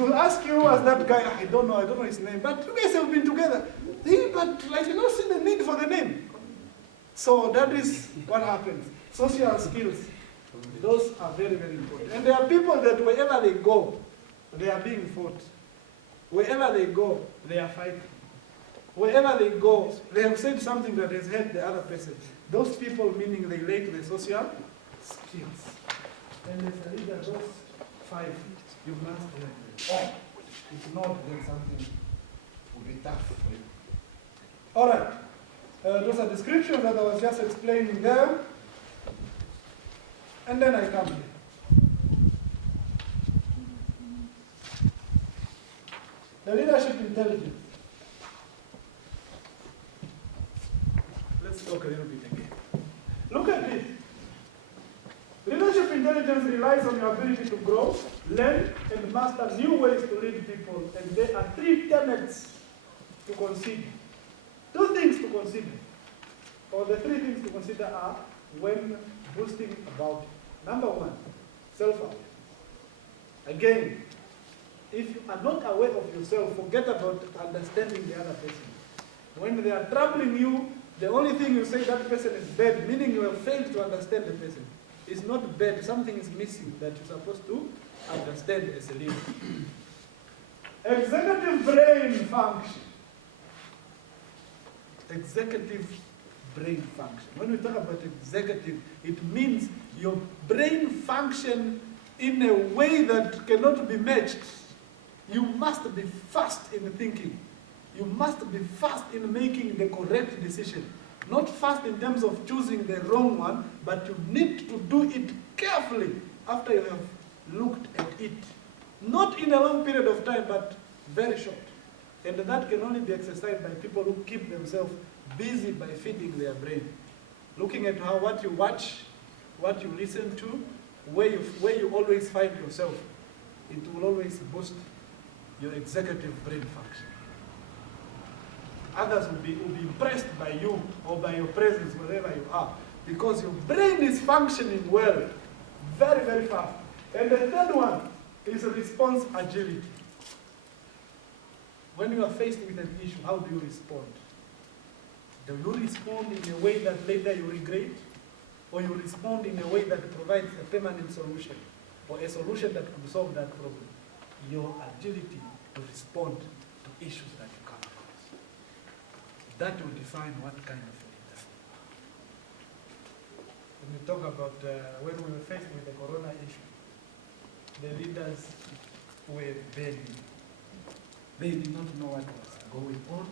They'll ask you, who was that guy? I don't know his name, but you guys have been together. But like you don't see the need for the name. So that is what happens. Social skills, those are very, very important. And there are people that wherever they go, they are being fought. Wherever they go, they are fighting. Wherever they go, they have said something that has hurt the other person. Those people, meaning they lack the social skills. And as a leader, those 5, you must have them. Oh, if not, then something will be tough for you. All right. Those are descriptions that I was just explaining there. And then I come here. The leadership intelligence. Let's talk a little bit again. Look at this. Leadership intelligence relies on your ability to grow, learn, and master new ways to lead people. And there are 3 tenets to consider. 2 things to consider. Or the 3 things to consider are when boosting about. Number 1, self-awareness. Again, if you are not aware of yourself, forget about understanding the other person. When they are troubling you, the only thing you say that person is bad, meaning you have failed to understand the person. It's not bad, something is missing that you're supposed to understand as a leader. Executive brain function. Executive brain function. When we talk about executive, it means your brain function in a way that cannot be matched. You must be fast in thinking. You must be fast in making the correct decision. Not fast in terms of choosing the wrong one, but you need to do it carefully after you have looked at it. Not in a long period of time, but very short. And that can only be exercised by people who keep themselves busy by feeding their brain. Looking at what you watch, what you listen to, where you always find yourself. It will always boost your executive brain function. Others will be impressed by you or by your presence wherever you are, because your brain is functioning well, very, very fast. And the third one is response agility. When you are faced with an issue, how do you respond? Do you respond in a way that later you regret? Or you respond in a way that provides a permanent solution, or a solution that could solve that problem? Your agility to respond to issues that you come across. That will define what kind of leader. When we talk about when we were faced with the corona issue, the leaders were begging. They did not know what was going on.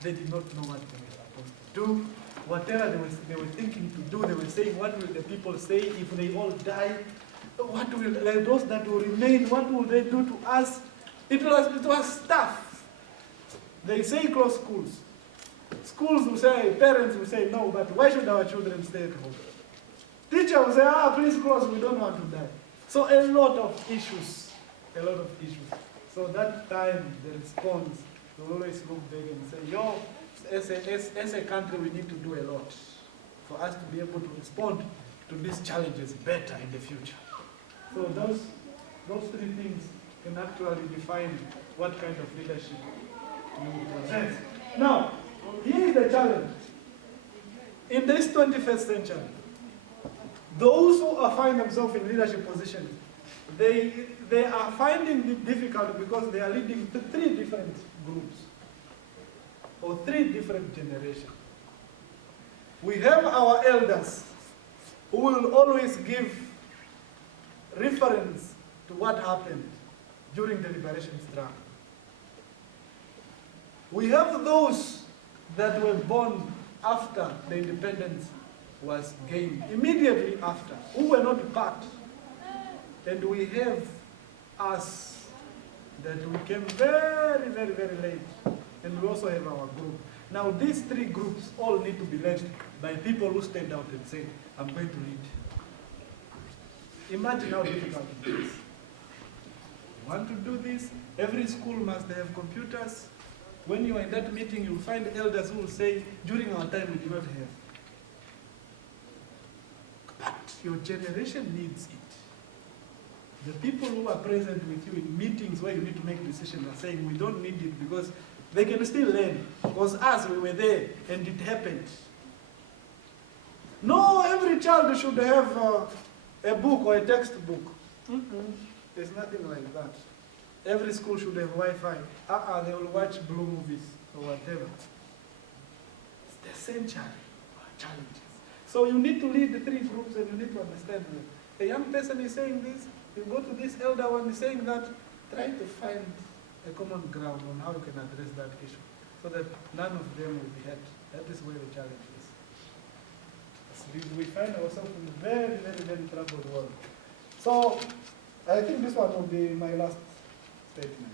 They did not know what they were supposed to do. Whatever they were thinking to do, they were saying, what will the people say if they all die? What will those that will remain, what will they do to us? It was tough. They say close schools. Schools will say, parents will say, no, but why should our children stay at home? Teacher will say, please close, we don't want to die. So a lot of issues. So that time, the response will always look back and say, as a country, we need to do a lot for us to be able to respond to these challenges better in the future. So those 3 things can actually define what kind of leadership you possess. Now, here is the challenge. In this 21st century, those who find themselves in leadership positions, they are finding it difficult because they are leading 3 different groups or 3 different generations. We have our elders who will always give reference to what happened during the liberation struggle. We have those that were born after the independence was gained, immediately after, who were not part. And we have us that we came very, very, very late. And we also have our group. Now these 3 groups all need to be led by people who stand out and say, I'm going to lead. Imagine how difficult it is. You want to do this? Every school must have computers. When you are in that meeting, you'll find elders who will say, during our time we did not have. But your generation needs it. The people who are present with you in meetings where you need to make decisions are saying we don't need it because they can still learn. Because us, we were there and it happened. No, every child should have a book or a textbook. There's nothing like that. Every school should have Wi-Fi. They will watch blue movies or whatever. It's the same challenges. So you need to lead the 3 groups and you need to understand that. A young person is saying this, you go to this elder one is saying that, try to find a common ground on how you can address that issue so that none of them will be hurt. That is where the challenge is. We find ourselves in a very, very, very troubled world. So I think this one will be my last statement.